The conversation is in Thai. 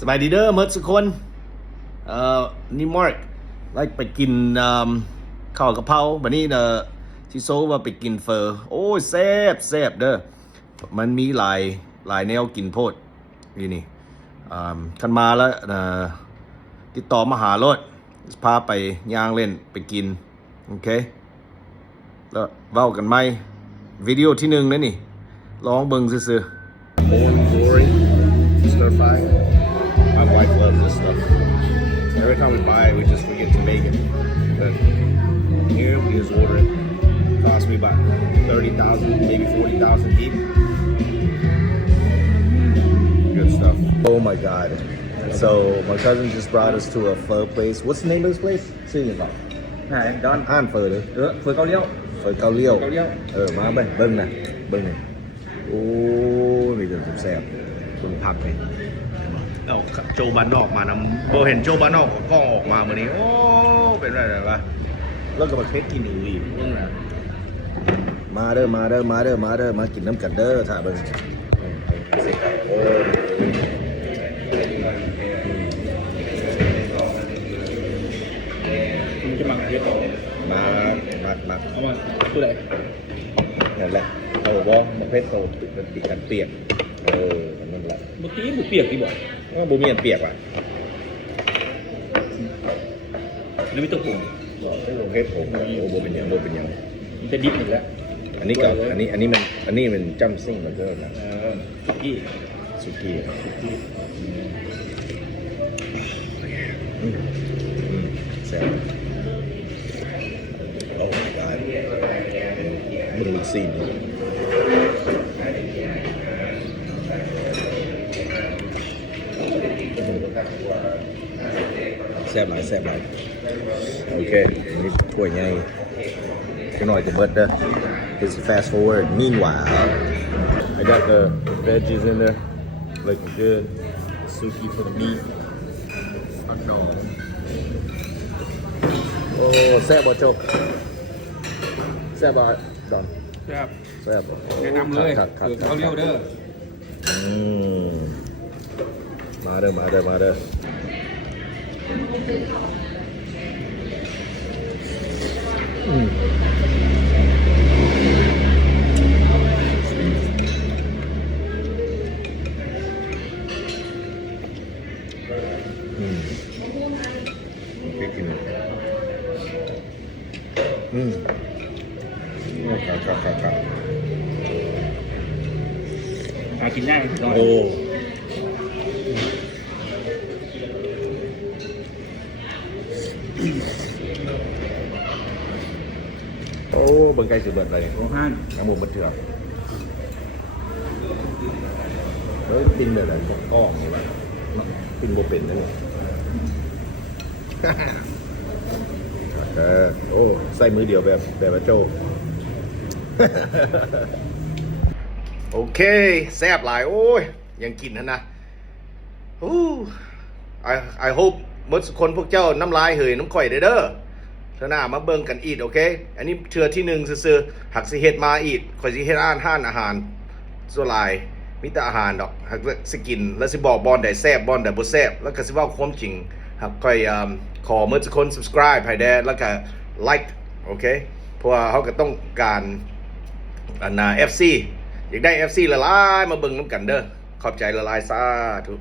สบายดีเด้อเมื่อสักคนนี่มาร์กไล่ไปกินข้าวกะเพราบัดนี้ที่โซว่าไปกินเฟอร์โอ้ยแซ่บแซ่บเด้อมันมีหลายแนวกินโพดนี่ขันมาแล้วติดต่อมาหารถพาไปย่างเล่นไปกินโอเคแล้วเว้ากันไหมวิดีโอที่หนึ่งนะนี่ลองเบิ่งซื่อๆ Morning Glory stir fry My wife loves this stuff. Every time we buy it, we just forget to make it. But here we just order it. Cost me about 30,000, maybe 40,000 each. Good stuff. Oh my god. So my cousin just brought us to a pho place. What's the name of this place? Say it about. Này, Don. An phở đấy. Phở cao liêu. Phở cao liêu. Cao liêu. Má bưng này. Ô, bây giờ cũng xem. Bưngผักnày. เอาโจบ้านนอกมานำโบเห็นโจบ้านนอกก็ออกมาเมื่อนี้โอ้เป็นไรวะแล้วก็มาเทสกินอีกเรื่องนะมาเด้อมากินน้ำกันเด้อถ่าเบิ้งมันจะมังเทปมาเอามาตัวไหนนั่นแหละเอาบอกมาเพชรโตติดกันเปียกนั่นแหละ เมื่อกี้บุเปียกดีบ่ ว่าบุมีอันเปียกอ่ะ แล้วไม่ต้องปรุง เพชรผมโอ้โบเป็นยังมันจะดิบอีกแล้วอันนี้มันจัมซิ่งมาเกินนะสุกี้แซ่บโอ้ my god มันมีซีนแซ่บหลายโอเคนี่ถ้วยใหญ่ก็หน่อยจะเบิดเด้อ This is fast forward meanwhile I got the veggies in there looking good suki for the meat ผักดองโอ้แซ่บบ่โจแซ่บบ่ดอนแซ่บแนะนำเลยคือเขาเรียวเด้อมาเด้อไปกินครับกินได้ไหมน้อยโอ้เบิ่งไก่สิเบิดเลยโอ้ฮั่นน้ำหมูมันเถื่อนเฮ้ยปิ้นเลยก้องนี่วะปิ้นโบเป็นนะเนี่ยโอ้ใส่มือเดียวแบบโจโอเคแซ่บหลายโอ้ยยังกินนะI hope เมื่อคนพวกเจ้าน้ำลายเหยน้ำข่อยเด้อเธอหน้ามาเบิ่งกันอีกโอเคอันนี้เชื่อที่หนึ่งซื่อๆหักสิเฮ็ดมาอีกข่อยสิเฮ็ดห้านอาหารส่วนหลายมีแต่อาหารดอกหักสิกินแล้วสิบอกบอลได้แซ่บบอลได้บ่แซ่บแล้วก็สิเว้าความจริงหักค่อยขอเมื่อคน subscribe ให้ได้แล้วก็ like โอเคเพราะว่าเขาก็ต้องการFC อยากได้ FC ละลายมาเบิ่งน้ำกันเด้อขอบใจละลายสาธุ